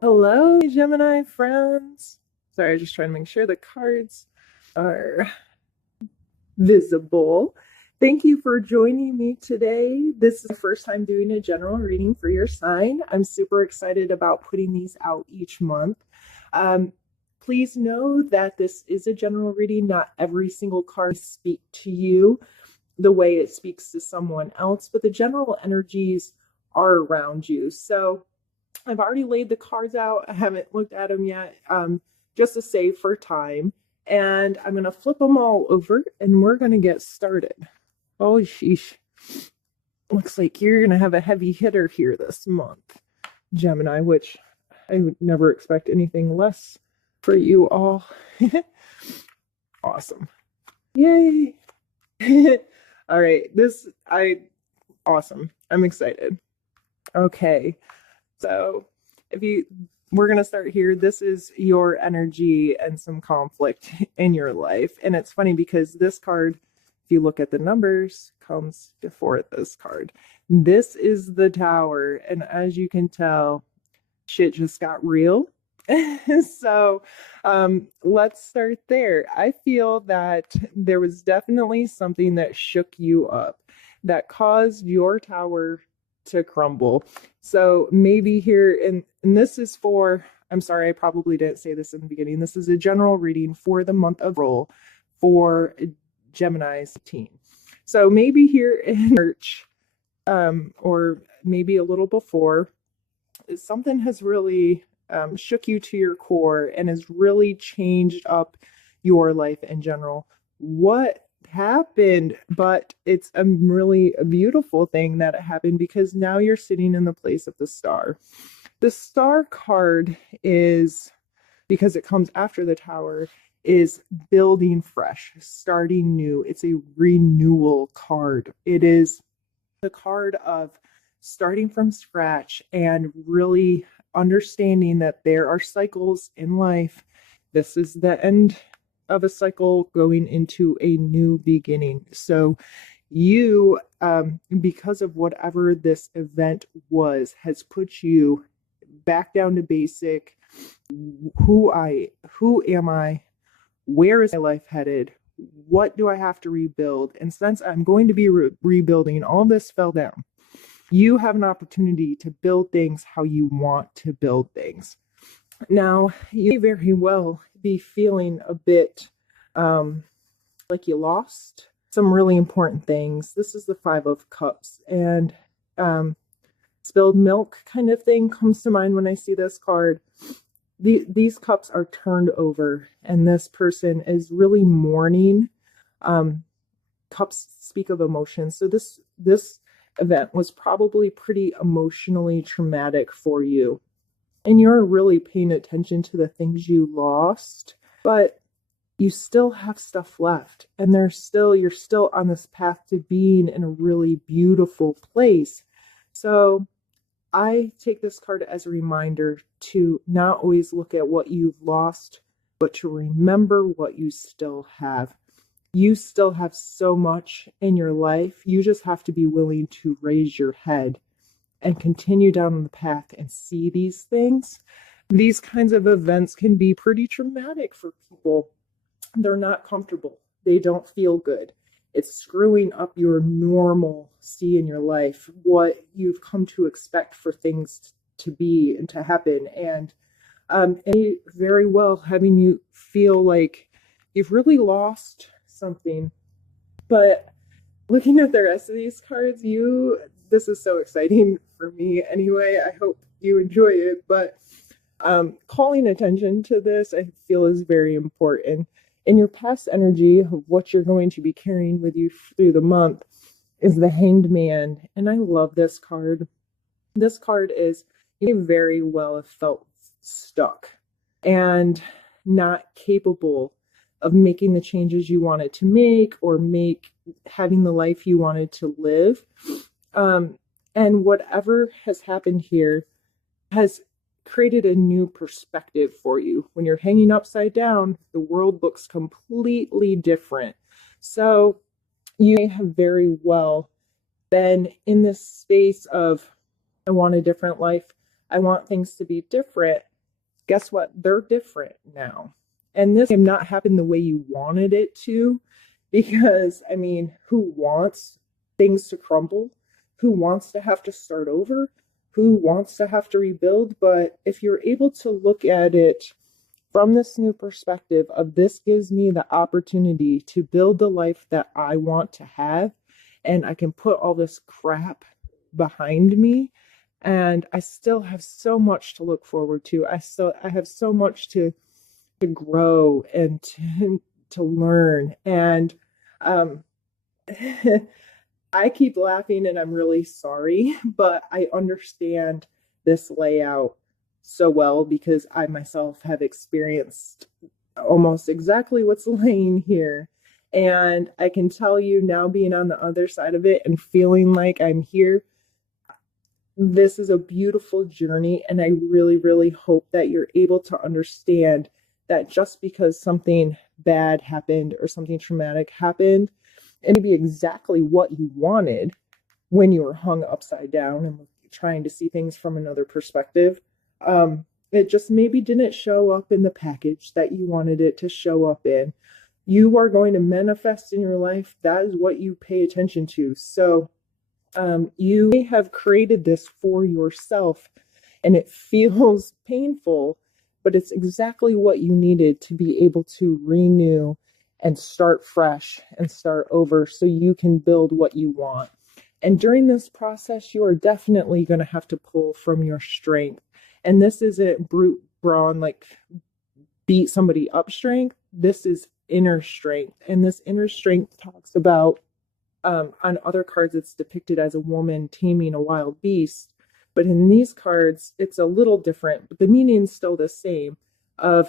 Hello, Gemini friends. Sorry, I was just trying to make sure the cards are visible. Thank you for joining me today. This is the first time doing a general reading for your sign. I'm super excited about putting these out each month. Um, Please know that this is a general reading. Not every single card speaks to you the way it speaks to someone else, but the general energies are around you. So I've already laid the cards out. I haven't looked at them yet, just to save for time. And I'm going to flip them all over and we're going to get started. Oh, sheesh. Looks like you're going to have a heavy hitter here this month, Gemini, which I would never expect anything less for you all. Awesome. Yay. All right. Awesome. I'm excited. Okay. So we're going to start here. This is your energy and some conflict in your life. And it's funny because this card, if you look at the numbers, comes before this card. This is the Tower. And as you can tell, shit just got real. So let's start there. I feel that there was definitely something that shook you up, that caused your tower to crumble. So maybe here, and this is for, I'm sorry, I probably didn't say this in the beginning. This is a general reading for the month of April for Gemini's team. So maybe here in March, or maybe a little before, something has really shook you to your core and has really changed up your life in general. What happened? But it's a really beautiful thing that it happened because now you're sitting in the place of the star. The star card is, because it comes after the Tower, is building fresh, starting new. It's a renewal card. It is the card of starting from scratch and really understanding that there are cycles in life. This is the end of a cycle going into a new beginning. So you, because of whatever this event was, has put you back down to basic. Who am I? Where is my life headed? What do I have to rebuild? And since I'm going to be rebuilding, all this fell down. You have an opportunity to build things how you want to build things. Now, you may very well be feeling a bit like you lost some really important things. This is the Five of Cups, and spilled milk kind of thing comes to mind when I see this card. These cups are turned over, and this person is really mourning. Cups speak of emotion, so this event was probably pretty emotionally traumatic for you. And you're really paying attention to the things you lost, but you still have stuff left. And you're still on this path to being in a really beautiful place. So I take this card as a reminder to not always look at what you've lost, but to remember what you still have. You still have so much in your life. You just have to be willing to raise your head and continue down the path and see these things. These kinds of events can be pretty traumatic for people. They're not comfortable. They don't feel good. It's screwing up your normalcy in your life, what you've come to expect for things to be and to happen. And very well having you feel like you've really lost something. But looking at the rest of these cards, this is so exciting for me anyway. I hope you enjoy it, but calling attention to this I feel is very important. In your past energy of what you're going to be carrying with you through the month is the Hanged Man, and I love this card. This card is, you may very well have felt stuck and not capable of making the changes you wanted to make, or having the life you wanted to live. And whatever has happened here has created a new perspective for you. When you're hanging upside down, the world looks completely different. So you may have very well been in this space of, I want a different life. I want things to be different. Guess what? They're different now. And this may not happen the way you wanted it to, because, I mean, who wants things to crumble? Who wants to have to start over? Who wants to have to rebuild? But if you're able to look at it from this new perspective of this gives me the opportunity to build the life that I want to have, and I can put all this crap behind me, and I still have so much to look forward to. I have so much to grow and to learn. And I keep laughing and I'm really sorry, but I understand this layout so well because I myself have experienced almost exactly what's laying here. And I can tell you now, being on the other side of it and feeling like I'm here, this is a beautiful journey. And I really, really hope that you're able to understand that just because something bad happened or something traumatic happened, and maybe exactly what you wanted when you were hung upside down and trying to see things from another perspective, it just maybe didn't show up in the package that you wanted it to show up in. You are going to manifest in your life. That is what you pay attention to. So you may have created this for yourself and it feels painful, but it's exactly what you needed to be able to renew and start fresh and start over so you can build what you want. And during this process, you are definitely going to have to pull from your strength. And this isn't brute brawn, like beat somebody up strength. This is inner strength. And this inner strength talks about, on other cards, it's depicted as a woman taming a wild beast. But in these cards, it's a little different, but the meaning's still the same. In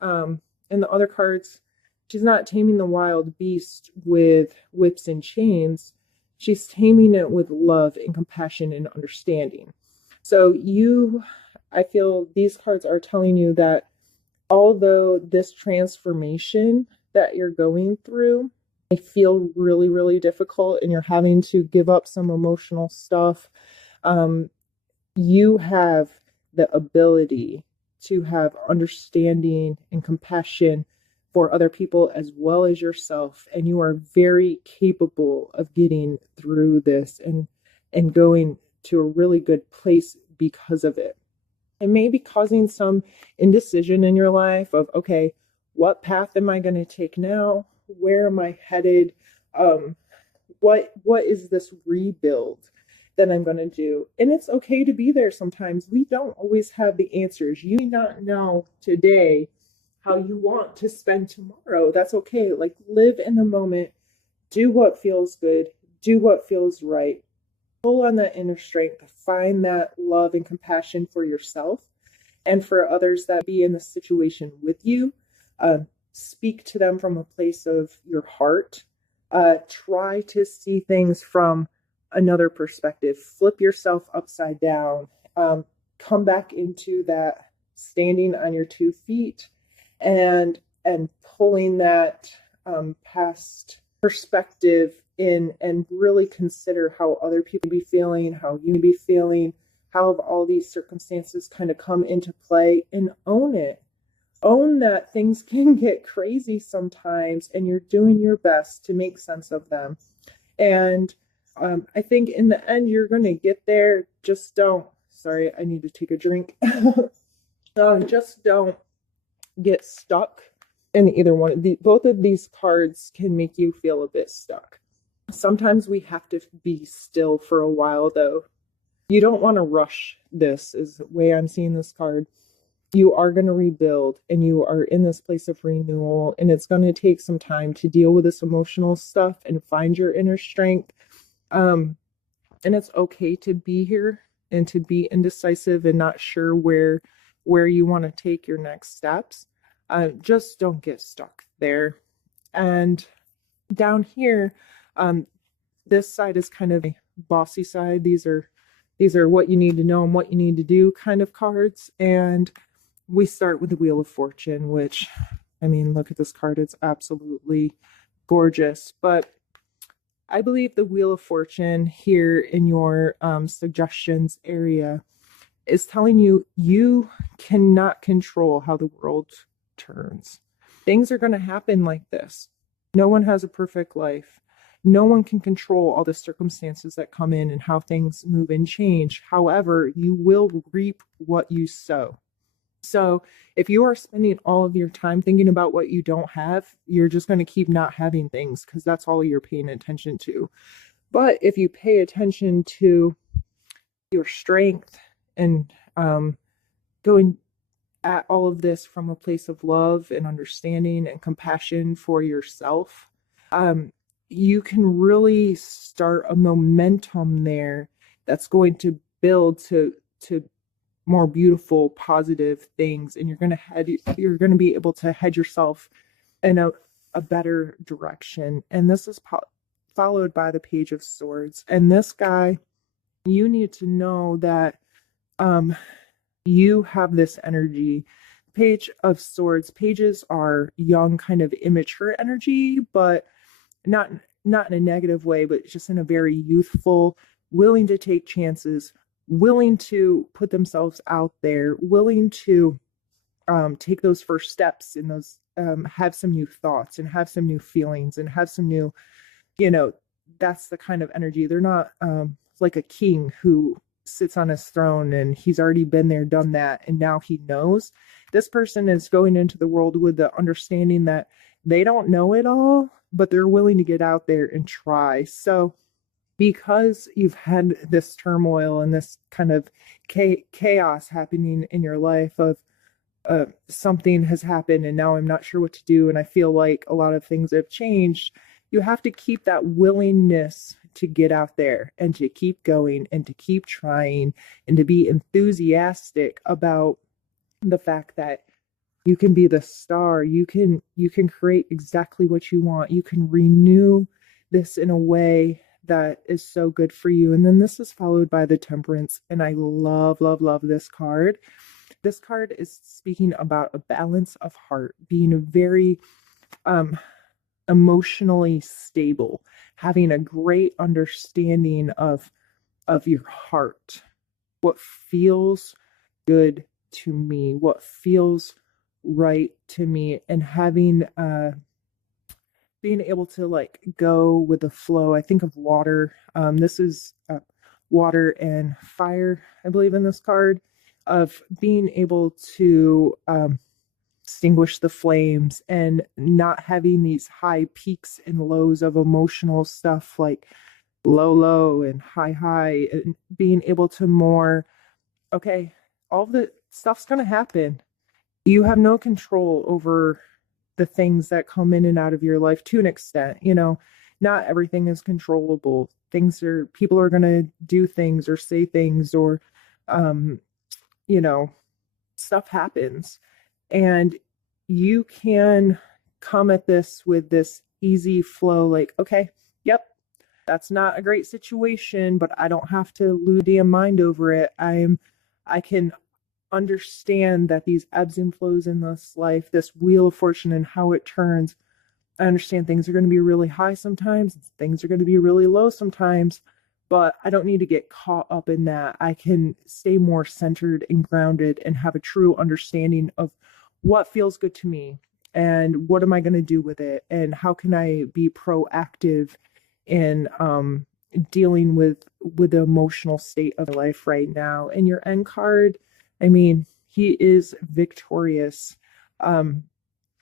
the other cards, she's not taming the wild beast with whips and chains. She's taming it with love and compassion and understanding. So I feel these cards are telling you that although this transformation that you're going through may feel really, really difficult and you're having to give up some emotional stuff, you have the ability to have understanding and compassion for other people as well as yourself. And you are very capable of getting through this and going to a really good place because of it. It may be causing some indecision in your life of, okay, what path am I going to take now? Where am I headed? What is this rebuild that I'm going to do? And it's okay to be there sometimes. We don't always have the answers. You may not know today how you want to spend tomorrow. That's okay. Like, live in the moment. Do what feels good. Do what feels right. Pull on that inner strength. Find that love and compassion for yourself and for others that be in the situation with you. Speak to them from a place of your heart. Try to see things from another perspective. Flip yourself upside down. Come back into that standing on your 2 feet and pulling that past perspective in and really consider how other people be feeling, how you be feeling, how have all these circumstances kind of come into play, and own it. Own that things can get crazy sometimes and you're doing your best to make sense of them. And I think in the end, you're going to get there. Just don't, sorry, I need to take a drink. Just don't get stuck in either one. Both of these cards can make you feel a bit stuck. Sometimes we have to be still for a while, though. You don't want to rush this, is the way I'm seeing this card. You are going to rebuild and you are in this place of renewal, and it's going to take some time to deal with this emotional stuff and find your inner strength. And it's okay to be here and to be indecisive and not sure where you want to take your next steps. Just don't get stuck there. And down here, this side is kind of a bossy side. These are what you need to know and what you need to do kind of cards. And we start with the Wheel of Fortune, which, I mean, look at this card. It's absolutely gorgeous. But I believe the Wheel of Fortune here in your suggestions area is telling you you cannot control how the world turns. Things are going to happen like this. No one has a perfect life. No one can control all the circumstances that come in and how things move and change. However, you will reap what you sow. So if you are spending all of your time thinking about what you don't have, you're just going to keep not having things because that's all you're paying attention to. But if you pay attention to your strength and going at all of this from a place of love and understanding and compassion for yourself, you can really start a momentum there that's going to build to more beautiful, positive things, and you're going to be able to head yourself in a better direction. And this is followed by the Page of Swords. And this guy, you need to know that you have this energy. Page of Swords, pages are young, kind of immature energy, but not in a negative way, but just in a very youthful, willing to take chances, willing to put themselves out there, willing to take those first steps and those have some new thoughts and have some new feelings and have some new, that's the kind of energy. They're not like a king who sits on his throne and he's already been there, done that, and now he knows. This person is going into the world with the understanding that they don't know it all, but they're willing to get out there and try. So because you've had this turmoil and this kind of chaos happening in your life of something has happened and now I'm not sure what to do and I feel like a lot of things have changed, you have to keep that willingness to get out there and to keep going and to keep trying and to be enthusiastic about the fact that you can be the star. You can create exactly what you want. You can renew this in a way that is so good for you. And then this is followed by the Temperance. And I love, love, love this card. This card is speaking about a balance of heart, being very emotionally stable, having a great understanding of your heart, what feels good to me, what feels right to me, and having being able to like go with the flow. I think of water. This is water and fire, I believe, in this card, of being able to extinguish the flames and not having these high peaks and lows of emotional stuff, like low and high, and being able to more, okay, all the stuff's going to happen. You have no control over the things that come in and out of your life to an extent. Not everything is controllable. People are going to do things or say things, or stuff happens, and you can come at this with this easy flow, like, okay, yep, that's not a great situation, but I don't have to lose my mind over it. I can understand that these ebbs and flows in this life, this wheel of fortune and how it turns. I understand things are going to be really high sometimes, things are going to be really low sometimes, but I don't need to get caught up in that. I can stay more centered and grounded and have a true understanding of what feels good to me and what am I going to do with it, and how can I be proactive in dealing with the emotional state of life right now. And your end card, I mean, he is victorious.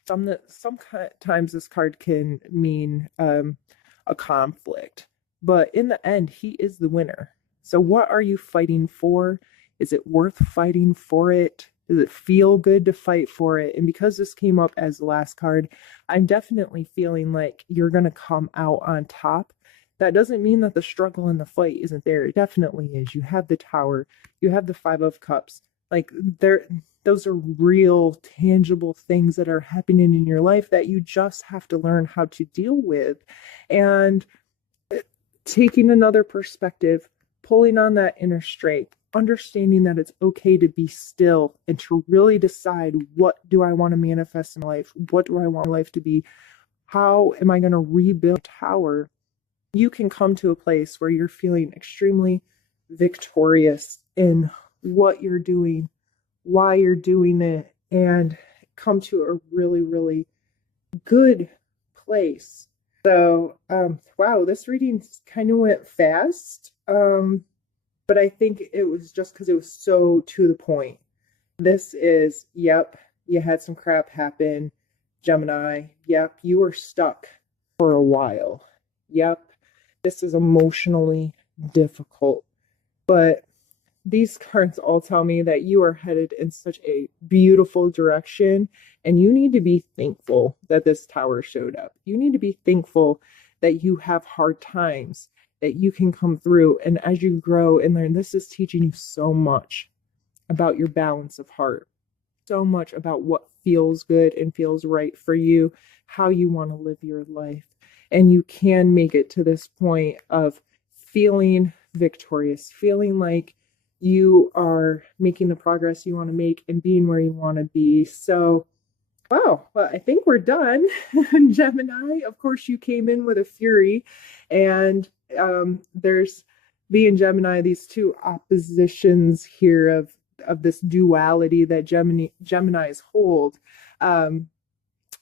Sometimes this card can mean a conflict, but in the end, he is the winner. So what are you fighting for? Is it worth fighting for it? Does it feel good to fight for it? And because this came up as the last card, I'm definitely feeling like you're going to come out on top. That doesn't mean that the struggle and the fight isn't there. It definitely is. You have the Tower, you have the Five of Cups. Like, those are real, tangible things that are happening in your life that you just have to learn how to deal with. And taking another perspective, pulling on that inner strength, understanding that it's okay to be still and to really decide, what do I want to manifest in life? What do I want my life to be? How am I going to rebuild Tower? You can come to a place where you're feeling extremely victorious in what you're doing, why you're doing it, and come to a really, really good place. So, wow, this reading kind of went fast. But I think it was just because it was so to the point. This is, yep, you had some crap happen, Gemini. Yep, you were stuck for a while. Yep, this is emotionally difficult. But these cards all tell me that you are headed in such a beautiful direction, and you need to be thankful that this tower showed up. You need to be thankful that you have hard times, that you can come through. And as you grow and learn, this is teaching you so much about your balance of heart, so much about what feels good and feels right for you, how you want to live your life. And you can make it to this point of feeling victorious, feeling like you are making the progress you want to make and being where you want to be. So, wow, well, I think we're done. Gemini, of course, you came in with a fury, and there's being Gemini, these two oppositions here of this duality that Geminis hold.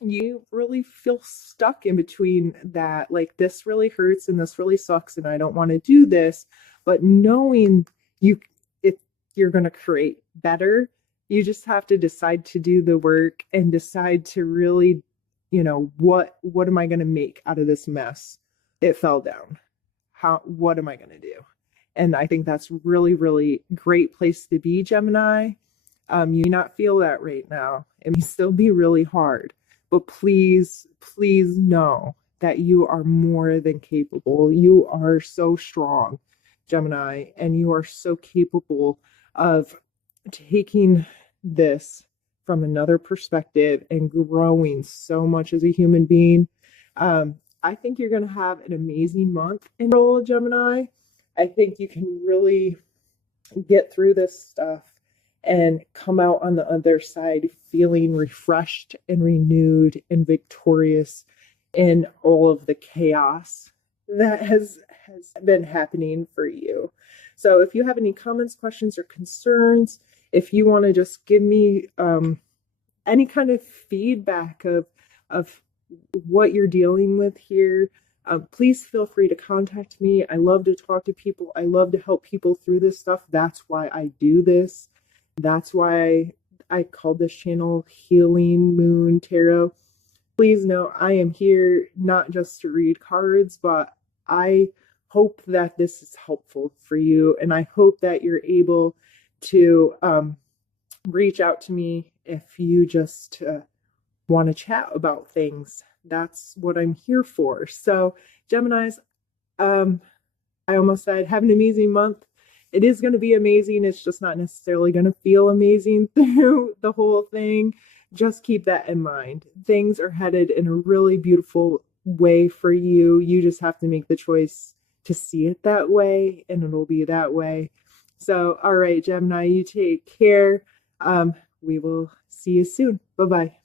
You really feel stuck in between that, like, this really hurts and this really sucks and I don't want to do this, but knowing you're going to create better, you just have to decide to do the work and decide to really, what am I going to make out of this mess? It fell down. What am I going to do? And I think that's really, really great place to be, Gemini. You may not feel that right now. It may still be really hard, but please, please know that you are more than capable. You are so strong, Gemini, and you are so capable of taking this from another perspective and growing so much as a human being. I think you're going to have an amazing month in role, Gemini. I think you can really get through this stuff and come out on the other side feeling refreshed and renewed and victorious in all of the chaos that has been happening for you. So if you have any comments, questions, or concerns, if you want to just give me any kind of feedback of what you're dealing with here, please feel free to contact me. I love to talk to people. I love to help people through this stuff. That's why I do this. That's why I called this channel Healing Moon Tarot. Please know I am here not just to read cards, but I hope that this is helpful for you. And I hope that you're able to reach out to me if you just want to chat about things. That's what I'm here for. So, Geminis, I almost said have an amazing month. It is going to be amazing. It's just not necessarily going to feel amazing through the whole thing. Just keep that in mind. Things are headed in a really beautiful way for you. You just have to make the choice to see it that way, and it'll be that way. So, all right, Gemini, you take care. We will see you soon. Bye-bye.